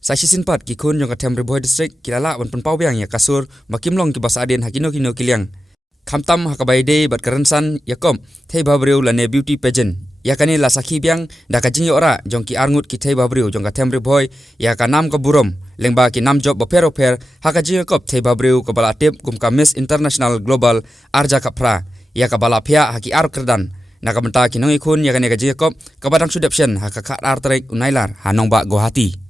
Sashi sinpat ki kun jong katem Riboy district kilala wan pen pau biang ya kasur makim long ki basa aden hakino kino kiliang. Kamtam hakabaide bat karensan yakom thei babreu la ne beauty pageant. Yakani la sakhi biang da kajing ora jong ki arngut ki thei babreu jong katem Riboy ya ka nam ka burom lengba ki nam job boper hakajing kop thei babreu ko bala tip kum ka Miss International Global Arja Kapra ya ka bala phia haki ar kerdan. Nakamenta ki nongi kun yakani kajing kop kabadang sudaption hakaka artrek unailar hanong ba Guwahati.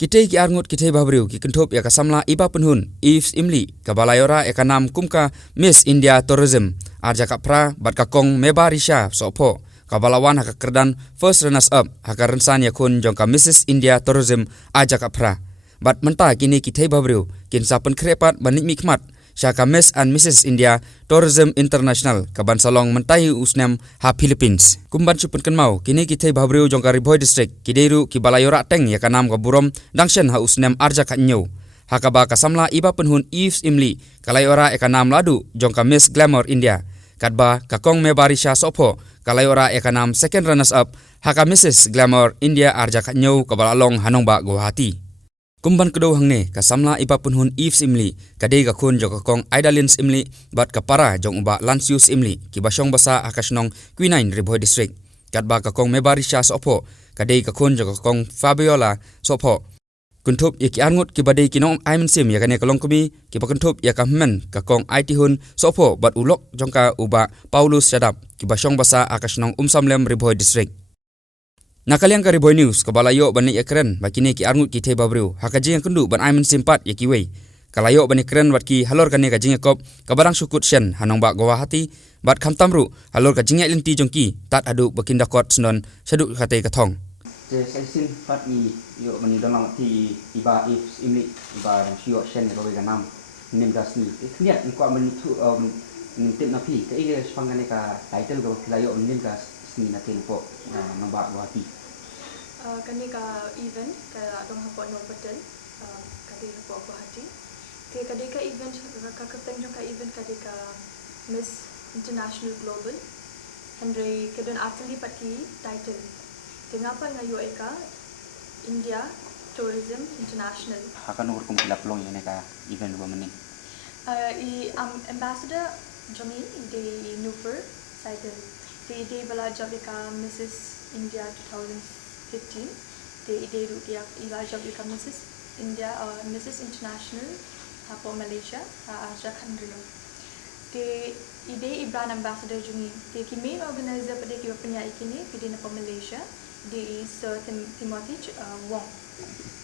Kitei ki arngut kitei babriu ki kentup ya kasamla iba penhun Ifs Imli kabalayora ya kanam kumka Miss India Tourism Arja Kapra bat kakong Meba Risha sopo kabalawan haka kerdan first runners up haka rensan ya kun jongka Mrs India Tourism Arja Kapra bat menta kini kitei babriu kin sapen krepat banik mikmat Syaka Miss and Mrs India Tourism International kaban salong mentai usnam ha Philippines. Kumban supun kenmau kini kita babriu jongka Riboy district kideru ki balayora teng ya kanam ka burom dangshen ha usnam Arja Kanyo. Hakaba kasamla iba penhun Ifs Imli kalayora ekanam ladu jongka Miss Glamour India. Kadba kakong Mebarisha sopo kalayora ekanam second runners up haka Mrs Glamour India Arja Kanyo kabalalong hanongba Guwahati. Kumban kedua hangne kasamla iba penhun Ifs Imli kadei ka kun jong kakong Idalins Imli bat kapara jong uba Lansius Imli ki basyong basa akasnong Quinine Riboy district kadba kakong Mebarisha sopo kadei ka kun jong kakong Fabiola sopo kuntup ya ki arngut ki badei kinong Aiman Sim ya kane kalong kumi ki pakuntup ya kahmen kakong Aitihun sopo bat ulok jongka uba Paulus Syadap ki basyong basa akasnong Samlem Riboy district. Nakaliang ka Riboy News kabalayo bani ekren bakini ki arngut ki thei babriu hakaji yang kendu ban Aiman Simpat ya kiwei kalayo bani kren bat ki halor kane ka jingekop kabarang sukut syen hanong ba Guwahati bat khamtamru halor ka jingek linti jongki tat adu bakinda kot snon saduk kate kathong je sensin pat I yo bani dalam ti iba Ifs Imli iba dan sio syen ko ga nam nim gasni ikniat ko bani tu tip na pi ka ige spangane ka title go kalayo nim gas sini na tin po nambak Guwahati kani ka event ka dong hapo no betul kadi hapo Guwahati ke kadi ka event ka kapten jong ka event kadi ka Miss International Global Henry kedon atli pati title tengapa ngayo ka India Tourism International akan nomor kumpila pelong ya ka event ba mani ambassador Jomi de Nuper title de bala job ka Mrs India 2015 de rupiah ila job ka Mrs India Mrs International hapo Malaysia Arja Kanrio de ide brand ambassador juni de ki main organizer pada ki punya ikini di na Malaysia de Sir Timothy Wong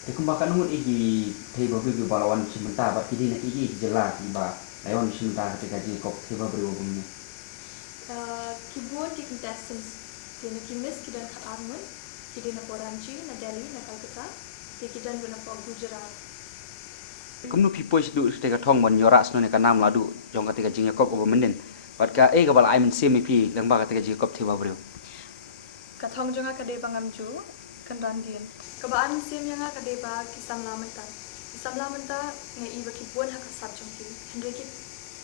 de kumbakan ngun igi thei babriu balawan simenta bat kidi na igi jela iba layon simenta ketika ji kop thei babriu bumni kibuat di contestants di Miss kidan kat Armun kidan na Poranchi na Delhi na Calcutta di kidan na Gujarat kumnu pipo du ketika thong ban yorak sno ne kanam ladu jong ketika jinga kop obo menden bat ka ga bal Aiman Sim pi lengba ketika ji kop thei babriu kathong jonga kade pangamju kandandian kabaan sim yang kade ba kisam lamenta ngai iba kibuan hak subjungki Henry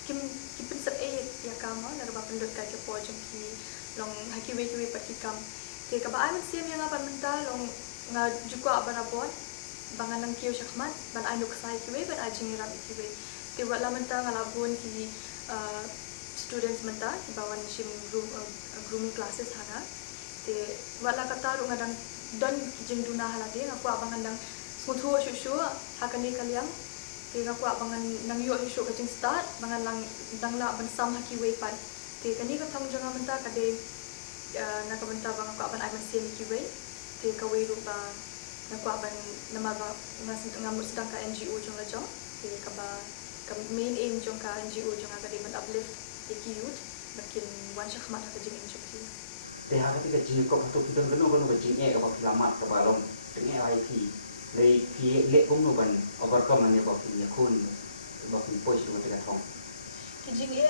kim pinsap ya kama nagaba pendut ka ke po jungki long hakiwe patikam te kabaan sim yang apa menta long nga jukwa barabot banganang kiyo syakmat ban ainuk sai kiwe ban ajing ram kiwe te wala menta ngalabun ki students menta ki bawan sim grooming classes hana te wala kata ru ngadang don kijing duna halade aku abangandang smuthu shushu hakani kaliang te aku abangan nang yo shushu kajing start bangan lang dangla ban sam haki way pan te kani ka thong jonga menta kade nakabenta bang aku aban Aiman Sim kiwe te kawe ru ba naku aban nama ba ngamut sedang ka NGO jonga jong te kaba main aim jong ka NGO jonga kade ban uplift the youth makin wan syakmat kajing injukti te ha ketika ji kop tu pidon kenu ba jing e ba selamat ka balong tenge IT le pi le kum no ban overcome ne ba pi kun ba pi push tu ketika thong kijing e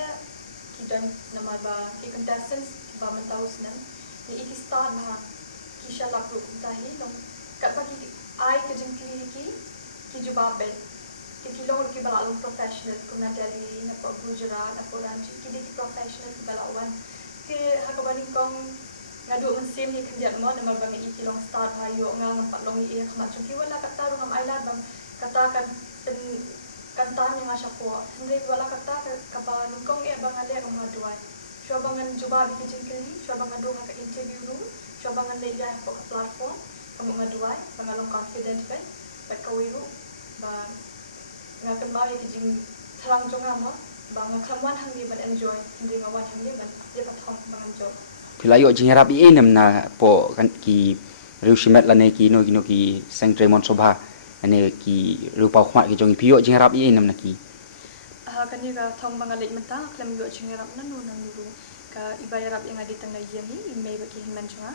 kidan nama ba ki contestants ba mentaus nan ni iki start na kisha laku tahi long kat pa ki ai kijing ki juba bel ki long ki bala long professional kumna dari na pa Gujarat na Poranchi ki di professional ki bala wan ke hakabaling kong ngadu man sim ni kendiat mo na bang i kilong start hayo nga ngam patlong i khamat chung wala kata ru ngam aila bang kata kan kanta ni nga siya po hindi wala kata ka ba lungkong bang ale ang mga duway siya bangan juba bi kijing kili siya bangan do ka interview room siya bangan le ya po ka platform kamu nga duway bangalong confident ba pat kawiru ba nga kan ba kijing tharang jong mo ba nga khamwan hangi ban enjoy hindi nga wan hangi ban dia pathong bangan jo Pilayo jing harap i nam na po kan ki riu simet la ne ki no ki sang Tremon Sobha ane ki riu pau khmat ki jong piyo jing harap i nam na ki kanya ka thong mga late mata klam yo chingarap na no nang nuru ka ibayarap yang adi tang nayang ni imay ba ki hinman chunga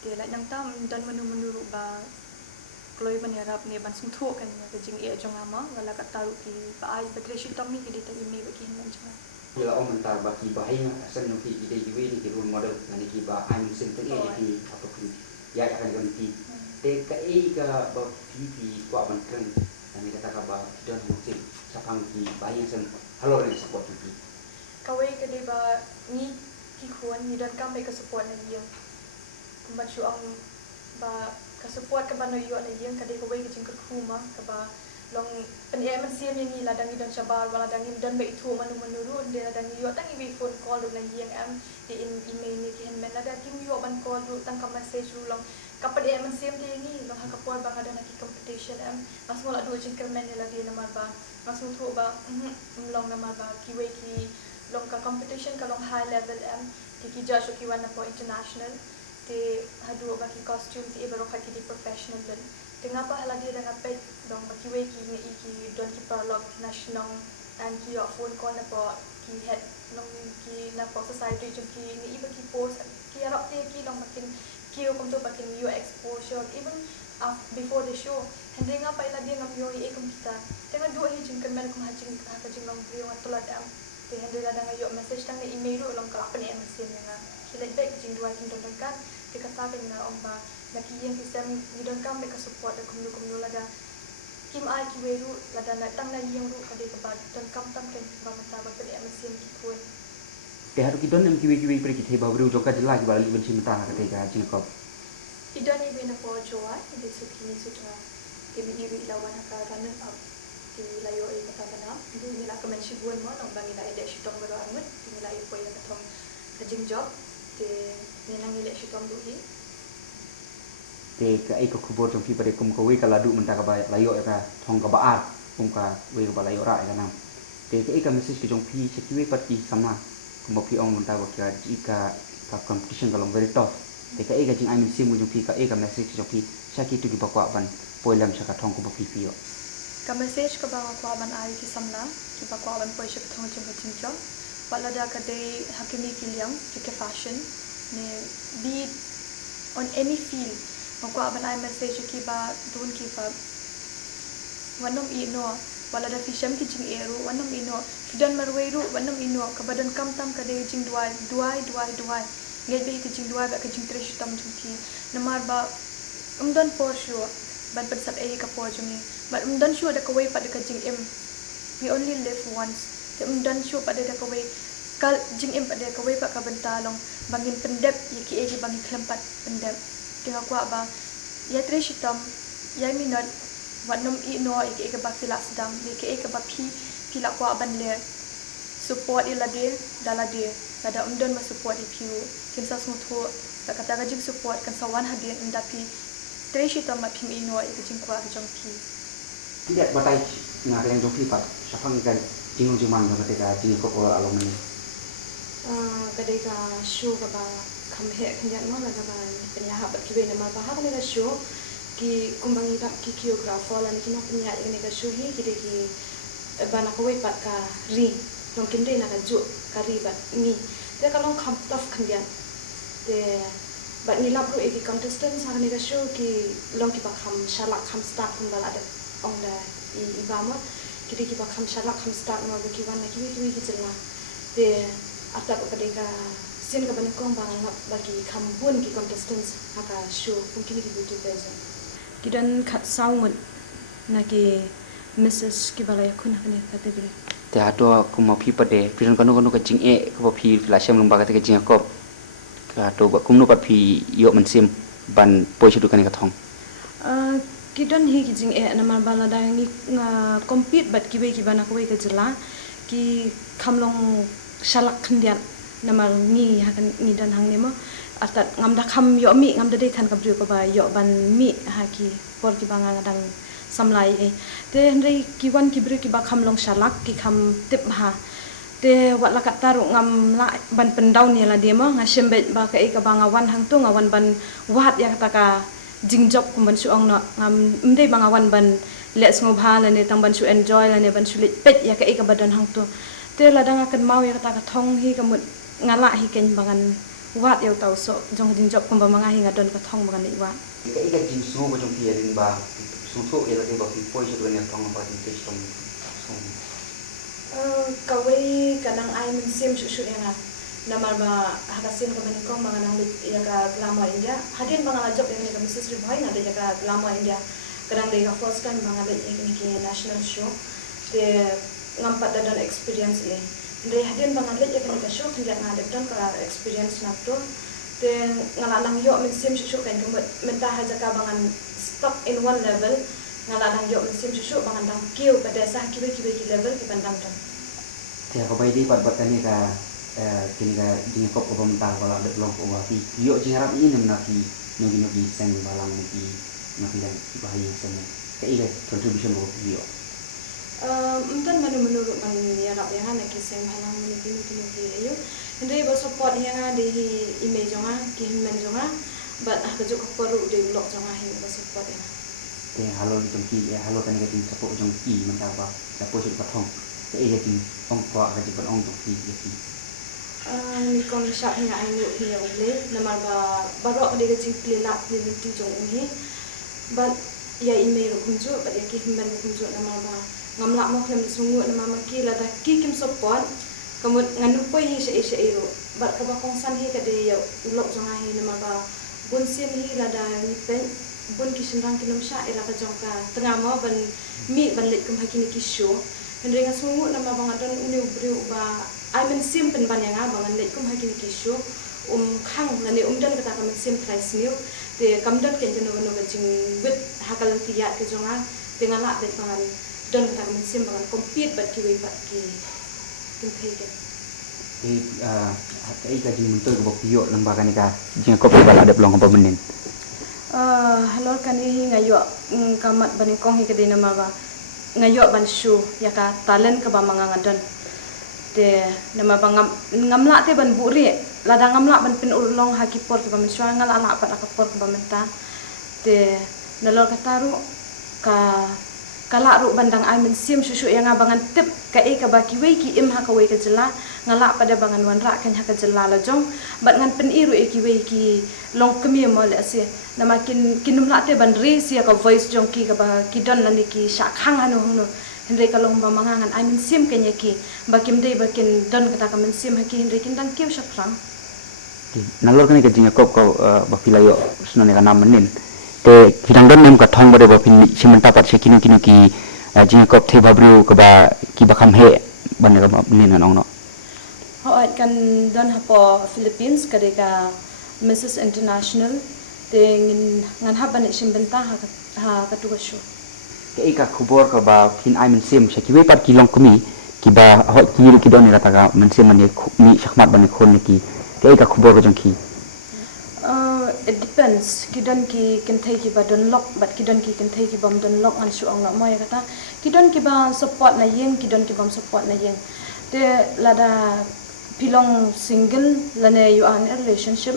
de la nang tam dan menuru ba kloy manirap ni ban sumtho kan ka jing e jong ama wala ka taru ki ba ai batreshi tam ni ki tang imay ba ki hinman chunga Bila om mentar baki bahaya asan no ki ide ki ni ki role model ngani ki ba ai musim teng ki apa ki ya akan kan ki te ka ka ba ki ko ban kan ngani kata ka ba don musim sapang ki bahaya sen halo ni support ki kawai ka de ba ni ki khuan ni dan kam ba ka support na yang kumba chu ang ba ka support ka ba no yo na yang ka de kawai ka jing ka khuma ka ba long pen man siam ni la dangi don chabar wala dangi don ba itu menuru de la dangi yo tangi bi phone call na yang am di email ni ki hen men la da kim yo ban call ru tang ka message ru long kapad man siam de ni long ha kapor bang ada na ki competition am mas mola do jing kermen la di na ba mas mu ba long na ba ki we ki long ka competition ka long high level am ki judge ki wan na po international te hadu ba ki costume ti ibaro ka ki di professional dan tengah apa hala dia dengan pet dong bagi we ki ni ki don ki prolog national and ki phone call na po ki head nong ki na po society jom ki ni iba ki post ki arok te ki dong bakin ki kom to bakin you exposure even before the show hindi nga pa ila dia ngam yo kum kita tengah dua hi jing kemen kum hajing ka jing long video ngatulat am te hindi la dang yo message tang ni email ro long kala pen mesin nga ki lek back jing dua jing don kan ti kata ben nga omba laki yang sistem ni don kam ka support da kumnu lada kim ai ki weru lada na tang na yang ru ka de ka ba don kam tam ken ba mata ba pe mesin ki kun te haru ki don nam ki we pre ki the ba bru joka jela ki ba li ben sim ta ka te ka jing ko idan ni bena po joa de su ki ni su tra ke bi ri lawan ka ran up ti layo e kata bana du ni la ka men shi bun mo nong bangi na ede shi tong baro angut ti la e po ya ka thong ka jing job te ni nang ile shi tong du hi te ka ko khubor jong pi pare kum ko we ka ladu menta ka ba layo ka thong ka ba ar kum ka we ka ba layo ra ka nam te ka message ki jong pi che ki we pat ki sama kum pi ong menta ba ka competition ka long very tough te ka jing ai sim jong pi ka message ki jong pi cha ki tu ki ba kwa ban poilam cha ka thong kum pi pi yo ka message ka ba kwa ban ai ki samla ki ba kwa ban poi she thong chung ka ching cho wala da ka de hakimi ki liang ki fashion ne be on any field kwa ban ai message ki ba dun ki ba wanom ino wala da fisham ki jing eru wanom ino fidan marweru wanom ino ka badan kam tam ka de jing duai ngai be ki jing duai ba ka jing tresh tam jing ki namar ba umdan for sure ban pat sat e ka po jing but umdan sure da ka wei pa da ka jing em we only live once te umdan sure pa da ka wei kal jing em pa da ka wei pa ka bentalong bangin pendep yaki e bangi klempat pendep tengah kuat ba ya tresh tam ya minat wanom ino ke ba fila sedang ke ba pila kuat ban le support ila de dala de ada umdan ma support di piu kim sa smutho ta kata ga jing support kan sawan hadin ndapi tresh tam ma pim ino ke jing kuat jong pi tidak batai na yang jong pi pa sapang kan jing man ba te ka jing ko along ni kadai ka show ka ba kam he khnyan ma la ka ba penya ha ba ki be na ma ba ha ka ne show ki kumbangi tak ki choreographer la ni kino penya ni ka show hi ki de ki ba na ko we pat ka ri long kin de na ka ju ka ri ba ni de ka long kham tof khnyan de ba ni la pro e ki contestants ha ni ka show ki long ki ba kham shalak kham start kun ba la de ong da I ba mo ki de ki ba kham shalak kham start no ba ki wan na ki chela de atap ka de ka sin ka ban kong bang bagi kampun ki contestants haka show mungkin ki beauty pageant kidan khat saungun na ki mrs ki balaya kun hakani kategori te ato kuma pi pade piran kanu ka jing e ko pi flash am lomba ka te jing ko ka to ba kumno pat phi yo man sim ban poi chu kan ka thong Kidon hi ki jing namar bala da ni compete bat ki be ki bana ko ka jela ki khamlong shalak khndian namar ni hakan ni dan hang nemo atat ngamda kham yo mi ngamda dei than kabru ko ba yo ban mi ha ki por ki banga dang samlai te hendrei ki wan ki bru ki ba khamlong shalak ki kham tip ha te wat lakat taru ngam la ban pendau ni la demo ngashembe ba ka e ka banga wan hang tu ngawan ban wat ya kata ka jing job kum ban su ong no ngam mdei banga wan ban let's move hala ne tang ban su enjoy la ne ban su lit pet ya ka e ka badan hang tu te la dang akan mau ya kata ka thong hi ka mut ngala hi ken bangan wat yau tau so jong jing job kum ba manga hi ngadon ka thong bangan ni wat ka ika jing su ba jong pia rin ba su tho ya la ba phi poi chu kan thong ba jing te song kawai kanang ai min sim su yang namar ba hakasin ka bani kong mga nang ya ka Glamour India hadin mga job yang ka Mrs. Riboy na ya ka Glamour India kadang day ka first time mga le ini ki national show te ngampat dan experience le day hadin mga le ya ka show tinja ngadep dan ka experience na to te ngalanang yo min sim su kan kumot menta haja ka bangan stuck in one level ngalanang yo min sim su bangan dang kiu pada sah kibe ki level ki pandang dan te ka bai di pat bat kan ni ka kini ka jing kop ko bam ta wala de long ko wa ti yo jing harap ini na ki no gi sang balang ki na ki dan bahaya sang ka ika contribution ko yo Mungkin menurut man ya rap yang ana kiseng halang ni kini ki ayo ndai ba support yang ada di image jonga ki men jonga but ah kejuk perlu de blog jonga hi ba support ya te halo jong ki ya halo kan ka tin support jong ki man ta ba ta po chu ka thong te ika tin ong ko ka ji ban ong jong ki ki ni kon sha hi ai lu hi ya ule namar ba barok de jing plila ni ti jong hi but ya email kunju but ya ki men kunju namar ba ngamla mo khem sungu na mama ki la da ki kim support kamut nganu poi hi se ero bar ka ba kong san hi ka de yo ulok jonga hi na ba bun sim hi la da ni pen bun ki sindang ki sha era ka jong ka tengah mo ban mi ban let kum ha ki ni ki show hendre nga sungu na ma bang adon uni ubru ba ai men sim pen ban yang bang let kum ha ki ni ki show khang na ne dan kata ka men sim price new te kamdan ken jeno no ga jing wit hakal tiya ke jonga dengan la bet bangan dan kita mensim bangan compete bat kiwi bat ki kimphege ai ka jing mentul ko pio nang ba kan ka jing ko ba ada pelong ko menin halor kan hi ngayo kamat bani kong hi kedina ma ba ngayo ban shu ya ka talent ka ba manga ngadan te nama bangam ngamla te ban buri lada ngamla ban pin ulong hakipor ka ba mensuang ngala ala pat akapor ka ba menta te nalor kataru ka kala ru bandang ai men sim susu yang abangan tip ka e ka baki we ki im ha ka we ka jela ngala pada bangan wan ra kan ha ka jela la jong bat ngan pen iru e ki we ki long kemi mo le se nama kinum la te ban ri sia ka voice jong ki ka ba ki don la ni ki sha khang hanu hunu hendre ka long ba mangangan ai men sim ken ye ki bakim dei bakin don kata ka men sim ha ki hendre kin dang kiu sha krang nalor kan ka jinga kop ko ba pilayo sunane ka nam menin te kidang don nem ka thong bade ba pin simenta pat se kinu ki jinga kop the babru ka ba ki ba kham he ban ka ni na nong no ho kan don ha po Philippines ka de ka Mrs. International te ngan ha ban simbenta ha ka tu ka show ke ka khubor ka ba pin ai men sim se ki we pat ki long kumi ki ba ho ki don ni rata ka men sim man ni shakmat ban khon ni ki ke ka khubor ka jong ki it depends kidon ki can take ba don lock but kidon ki can take bam don lock an su ong na mo ya kata kidon ki ba support na yeng kidon ki bam support na yeng te lada pilong single lane you are in a relationship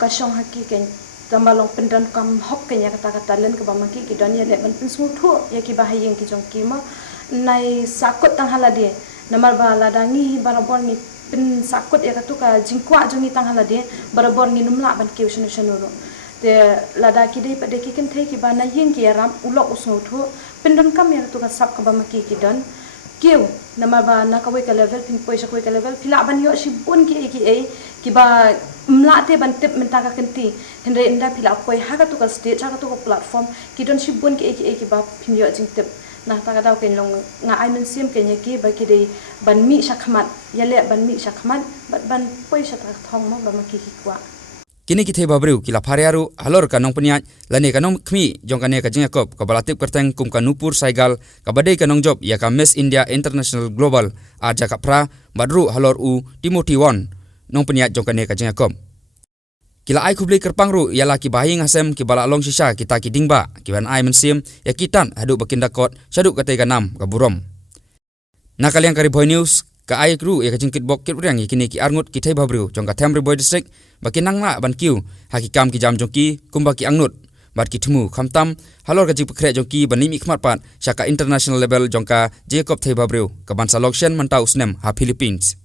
ka shong haki ken tambalong pendan kam hok ken ya kata len ke bam ki kidon ya le ban pin smu thu ya ki ba hayeng ki jong ki mo nai sakut tang halade namar ba lada ngi barabor ni pin sakut ya katu ka jingkwa jongi tang halade barabor ngi numla ban ki usunu shanuro te lada ki dei pade ki ken thai ki ba na yeng ki ram ulok usnu thu pindon kam ya tu ka sap ka ba ma ki don kiu nama ba na ka we ka level pin poisa ko ka level pila ban yo si bun ki ba mla te ban tip menta ka kenti hendre inda pila poi ha ka tu ka stage ha ka tu ka platform ki don si bun ki ba pin yo jing tip nah ta ka daw ken long nga ai men sim ken ye ki ba ki dei ban mi shakmat ya le ban mi shakmat ban poisa ta thong mo ba ma ki kwa Kini kita babriu kila pariaru halor kanong peniat lane kanong khmi jong kane ka jengakop ka balatip kerteng kum ka Nupur Saigal ka badai kanong job ya ka Miss India International Global aja ka pra badru halor u Timothy Won nong peniat jong kane ka jengakop. Kila ai kubli kerpang ru ialah ki bahing asem ki bala long sisa kita ki dingba ki ban ai mensim ya kitan hadu bakindakot saduk katai kanam ka burom. Nakaliang kari Boy News ka ai kru ya ka jengkit bok kit riang kini ki arngut ki thai babriu jong ka Themri Boy District bakinang la ban kiu hakikam ki jam jongki kumba ki angnut bat ki thmu khamtam halor ka jik pkhre jongki banim ikmat pat syaka international level jongka Jacob thai babriu ka bansa lokshen mantau snem ha Philippines.